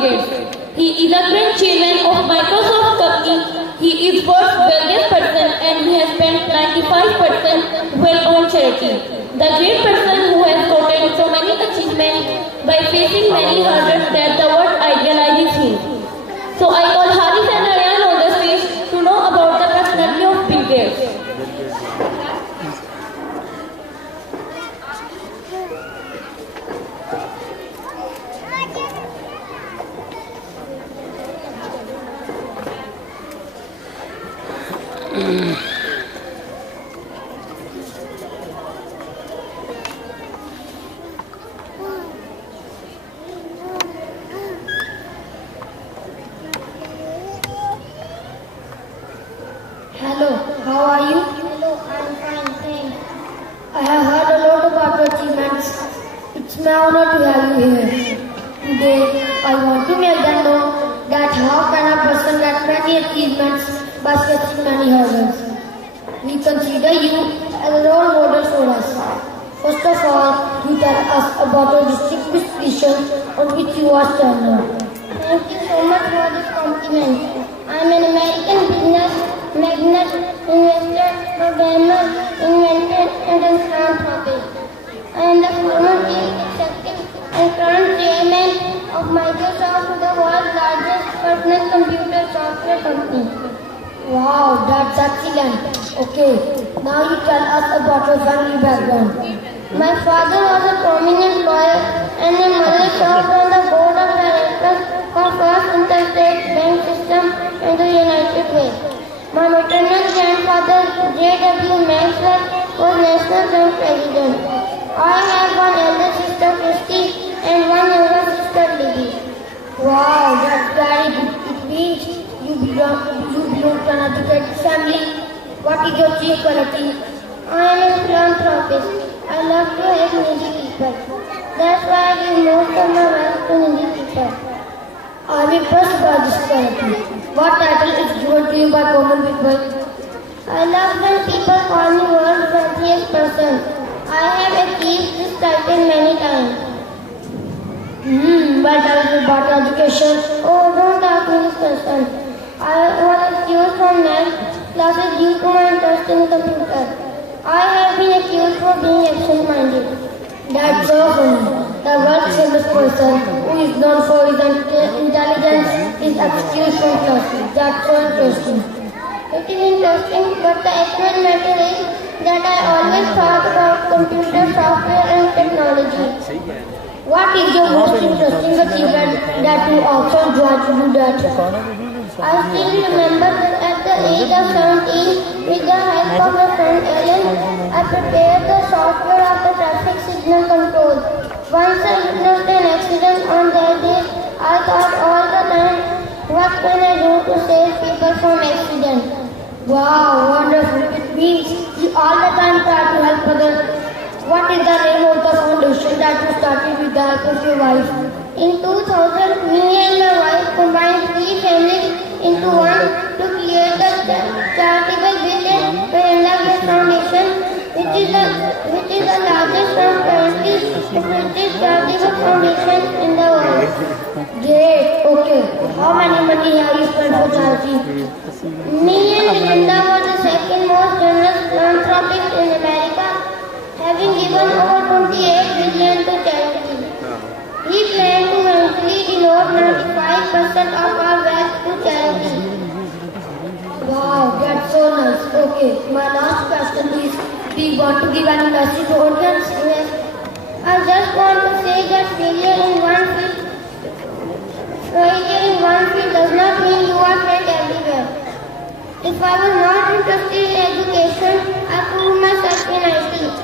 Gates. He is a grandchairman of Microsoft company. He is world's wealthiest person and he has spent 95% well on charity. The great person who has gotten so many achievements by facing many hurdles that the world idealizes him. So I call Haris and Aryan on the stage to know about the personality of Bill Gates. Hello, how are you? Hello, I'm fine, thanks. I have heard a lot about your achievements. It's my honor to have you here. Today, I want to make them know that how can a person get many achievements by facing many hurdles. We consider you as a role model for us. First of all, you tell us about your distinguished position on which you are standing. Thank you so much for this compliment. I'm an American business magnate, investor, programmer, inventor, and a philanthropist. I am the former chief executive and current chairman of Microsoft, the world's largest personal computer software company. Wow, that's excellent. Okay, now you tell us about your family background. My father was a prominent lawyer and my mother served on the board of directors for First Interstate Bank System in the United States. My maternal grandfather, J.W. Maxwell, was National Bank President. I have one elder sister, Christy, and one younger sister, Libby. Wow, that's very good. It means you belong to an educated family. What is your chief quality? I am a philanthropist. I love to help needy people. That's why I give most of my wealth to needy people. I am impressed by this quality. What title is given to you by common people? I love when people call me world's wealthiest person. I have achieved this title many times. Well, tell me about your education. Oh, don't ask me this question. I was excused from math classes due to my interest in computer. I have been accused for being absent-minded. That's so funny. The world famous person who is known for his intelligence is excused from classes. That's so interesting. It is interesting, but the actual matter is that I always thought about computer software and technology. What is your most interesting achievement that you also enjoy to do that? I still remember that at the age of 17, with the help of my friend Ellen, I prepared the software of the traffic signal control. Once I witnessed an accident on that day, I thought all the time, what can I do to save people from accidents? Wow, wonderful. It means you all the time try to help others. What is the name of the foundation that you started with the help of your wife? In 2000, me and my wife combined 3 families into one to create the charitable Bill and Melinda Gates Foundation, which is the largest and currently operated charitable foundation in the world. Great. Okay. How many money have you spent for charity? Me and Melinda were the second most generous philanthropist in America, having given over 28 billion to charity. We plan to eventually devote 95% of our wealth to charity. Wow, that's so nice. Okay, my last question is, do you want to give any message to audience? Yes. I just want to say that failure in one field does not mean you are failed everywhere. If I was not interested in education, I proved myself in IT.